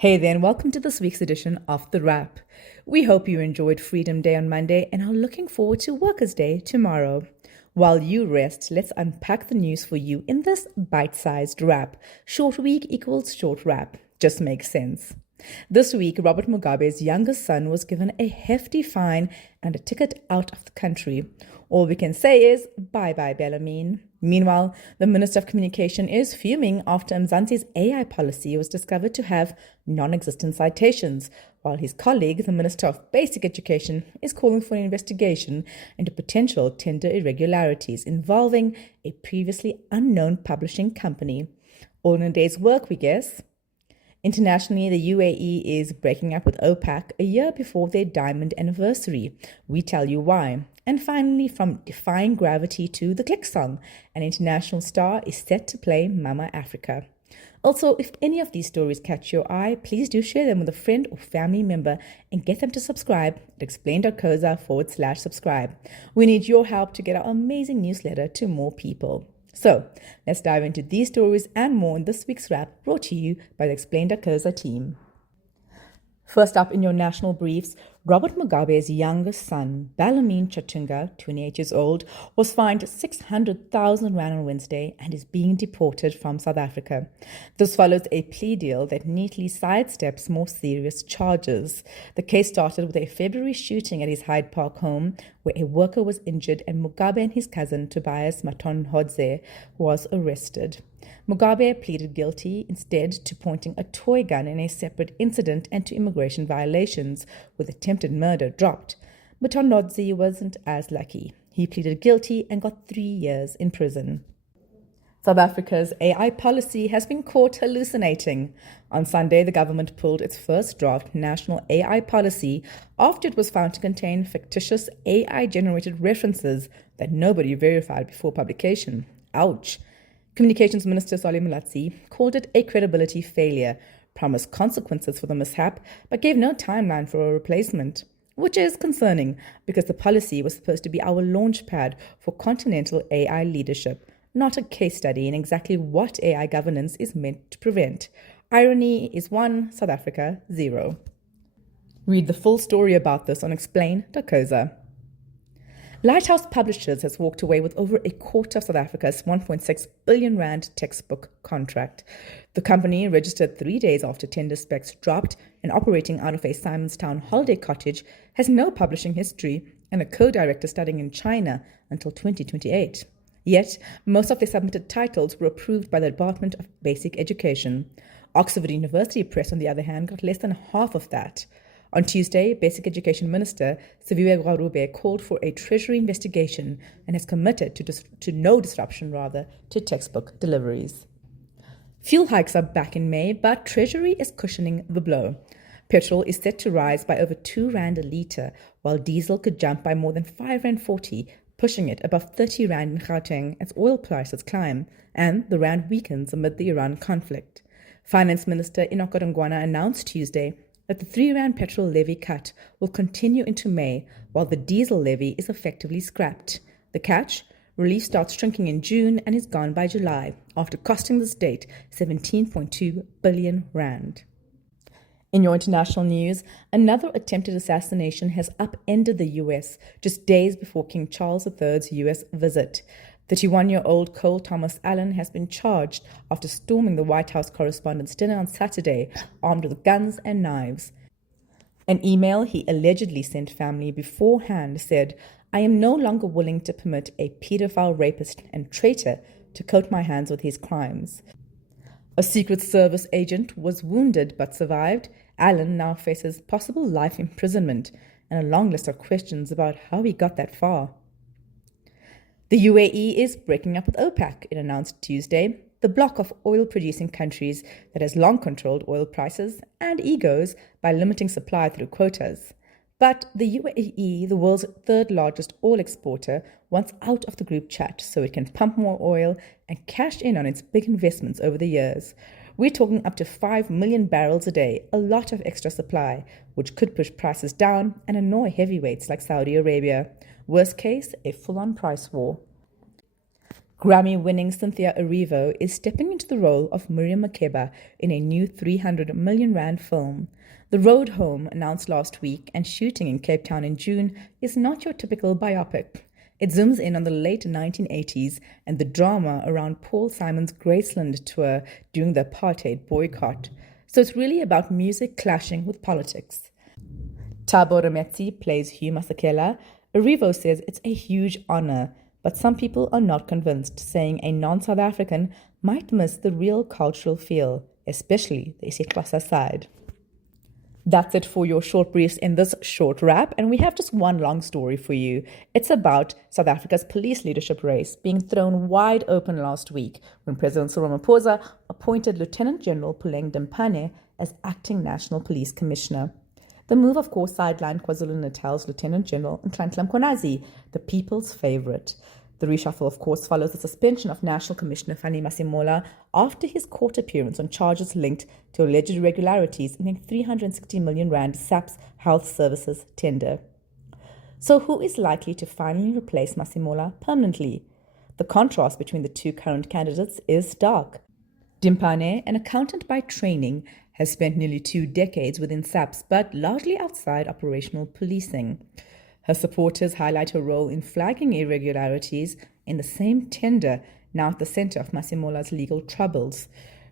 Hey there, and welcome to this week's edition of The Wrap. We hope you enjoyed Freedom Day on Monday and are looking forward to Workers' Day tomorrow. While you rest, let's unpack the news for you in this bite-sized wrap. Short week equals short wrap. Just makes sense. This week, Robert Mugabe's youngest son was given a hefty fine and a ticket out of the country. All we can say is bye-bye, Bellarmine. Meanwhile, the Minister of Communication is fuming after Mzansi's AI policy was discovered to have non-existent citations, while his colleague, the Minister of Basic Education, is calling for an investigation into potential tender irregularities involving a previously unknown publishing company. All in a day's work, we guess. Internationally, the UAE is breaking up with OPEC a year before their diamond anniversary. We tell you why. And finally, from Defying Gravity to the Click song, an international star is set to play Mama Africa. Also, if any of these stories catch your eye, please do share them with a friend or family member and get them to subscribe at explain.coza/subscribe. We need your help to get our amazing newsletter to more people. So, let's dive into these stories and more in this week's wrap, brought to you by the Explain.coza team. First up in your national briefs, Robert Mugabe's youngest son, Bellarmine 28 years old, was fined 600,000 rand on Wednesday and is being deported from South Africa. This follows a plea deal that neatly sidesteps more serious charges. The case started with a February shooting at his Hyde Park home, where a worker was injured and Mugabe and his cousin, Tobias Matonhodze, was arrested. Mugabe pleaded guilty instead to pointing a toy gun in a separate incident and to immigration violations, with attempted murder dropped. Matonhodze wasn't as lucky. He pleaded guilty and got 3 years in prison. South Africa's AI policy has been caught hallucinating. On Sunday, the government pulled its first draft national AI policy after it was found to contain fictitious AI-generated references that nobody verified before publication. Ouch! Communications Minister Mzansi called it a credibility failure, promised consequences for the mishap, but gave no timeline for a replacement, which is concerning because the policy was supposed to be our launchpad for continental AI leadership, not a case study in exactly what AI governance is meant to prevent. Irony is 1, South Africa 0. Read the full story about this on explain.coza. Lighthouse Publishers has walked away with over a quarter of South Africa's 1.6 billion rand textbook contract. The company, registered 3 days after tender specs dropped and operating out of a Simonstown holiday cottage, has no publishing history and a co-director studying in China until 2028. Yet, most of the submitted titles were approved by the Department of Basic Education. Oxford University Press, on the other hand, got less than half of that. On Tuesday, Basic Education Minister Siviwe Gwarube called for a Treasury investigation and has committed to no disruption to textbook deliveries. Fuel hikes are back in May, but Treasury is cushioning the blow. Petrol is set to rise by over 2 rand a litre, while diesel could jump by more than 5.40 rand, pushing it above 30 rand in Gauteng as oil prices climb and the rand weakens amid the Iran conflict. Finance Minister Enoch Godongwana announced Tuesday that the 3 rand petrol levy cut will continue into May, while the diesel levy is effectively scrapped. The catch? Relief starts shrinking in June and is gone by July, after costing the state 17.2 billion rand. In your international news, another attempted assassination has upended the U.S. just days before King Charles III's U.S. visit. 31-year-old Cole Thomas Allen has been charged after storming the White House Correspondents' Dinner on Saturday, armed with guns and knives. An email he allegedly sent family beforehand said, "I am no longer willing to permit a pedophile rapist and traitor to coat my hands with his crimes." A Secret Service agent was wounded but survived. Allen now faces possible life imprisonment and a long list of questions about how he got that far. The UAE is breaking up with OPEC, it announced Tuesday, the bloc of oil-producing countries that has long controlled oil prices and egos by limiting supply through quotas. But the UAE, the world's third largest oil exporter, wants out of the group chat so it can pump more oil and cash in on its big investments over the years. We're talking up to 5 million barrels a day, a lot of extra supply, which could push prices down and annoy heavyweights like Saudi Arabia. Worst case, a full-on price war. Grammy-winning Cynthia Erivo is stepping into the role of Miriam Makeba in a new 300 million rand film. The Road Home, announced last week and shooting in Cape Town in June, is not your typical biopic. It zooms in on the late 1980s and the drama around Paul Simon's Graceland tour during the apartheid boycott. So it's really about music clashing with politics. Thabo Rametsi plays Hugh Masekela. Erivo says it's a huge honor, but some people are not convinced, saying a non-South African might miss the real cultural feel, especially the isiXhosa side. That's it for your short briefs in this short wrap, and we have just one long story for you. It's about South Africa's police leadership race being thrown wide open last week when President Cyril Ramaphosa appointed Lieutenant General Puleng Dempane as acting National Police Commissioner. The move, of course, sidelined KwaZulu-Natal's Lieutenant General Nhlanhla Mkhwanazi, the people's favorite. The reshuffle, of course, follows the suspension of National Commissioner Fanny Masemola after his court appearance on charges linked to alleged irregularities in a 360 million rand SAPS Health Services tender. So who is likely to finally replace Masemola permanently? The contrast between the two current candidates is stark. Dempane, an accountant by training, has spent nearly 2 decades within SAPS, but largely outside operational policing. Her supporters highlight her role in flagging irregularities in the same tender, now at the center of Masemola's legal troubles.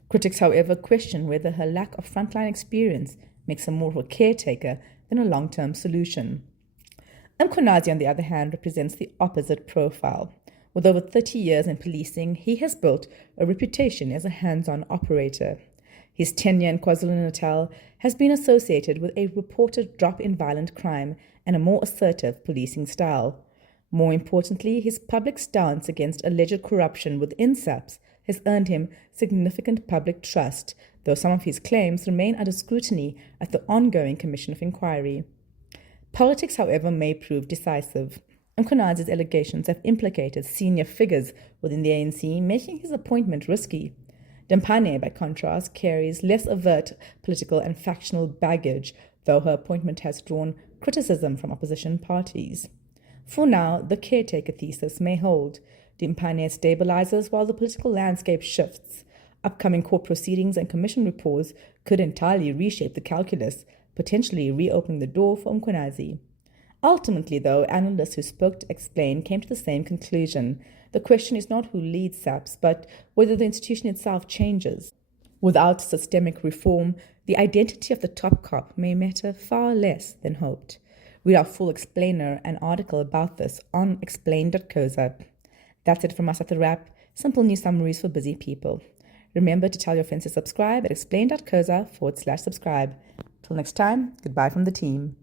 Critics, however, question whether her lack of frontline experience makes her more of a caretaker than a long-term solution. Mkhwanazi, on the other hand, represents the opposite profile. With over 30 years in policing, he has built a reputation as a hands-on operator. His tenure in KwaZulu-Natal has been associated with a reported drop in violent crime and a more assertive policing style. More importantly, his public stance against alleged corruption within SAPS has earned him significant public trust, though some of his claims remain under scrutiny at the ongoing Commission of Inquiry. Politics, however, may prove decisive. Mkhwanazi's allegations have implicated senior figures within the ANC, making his appointment risky. Dempane, by contrast, carries less overt political and factional baggage, though her appointment has drawn criticism from opposition parties. For now, the caretaker thesis may hold. Dempane stabilizes while the political landscape shifts. Upcoming court proceedings and commission reports could entirely reshape the calculus, potentially reopening the door for Mkhwanazi. Ultimately, though, analysts who spoke to Explain came to the same conclusion. The question is not who leads SAPS, but whether the institution itself changes. Without systemic reform, the identity of the top cop may matter far less than hoped. Read our full explainer and article about this on explain.coza. That's it from us at the wrap. Simple news summaries for busy people. Remember to tell your friends to subscribe at explain.coza/subscribe. Till next time, goodbye from the team.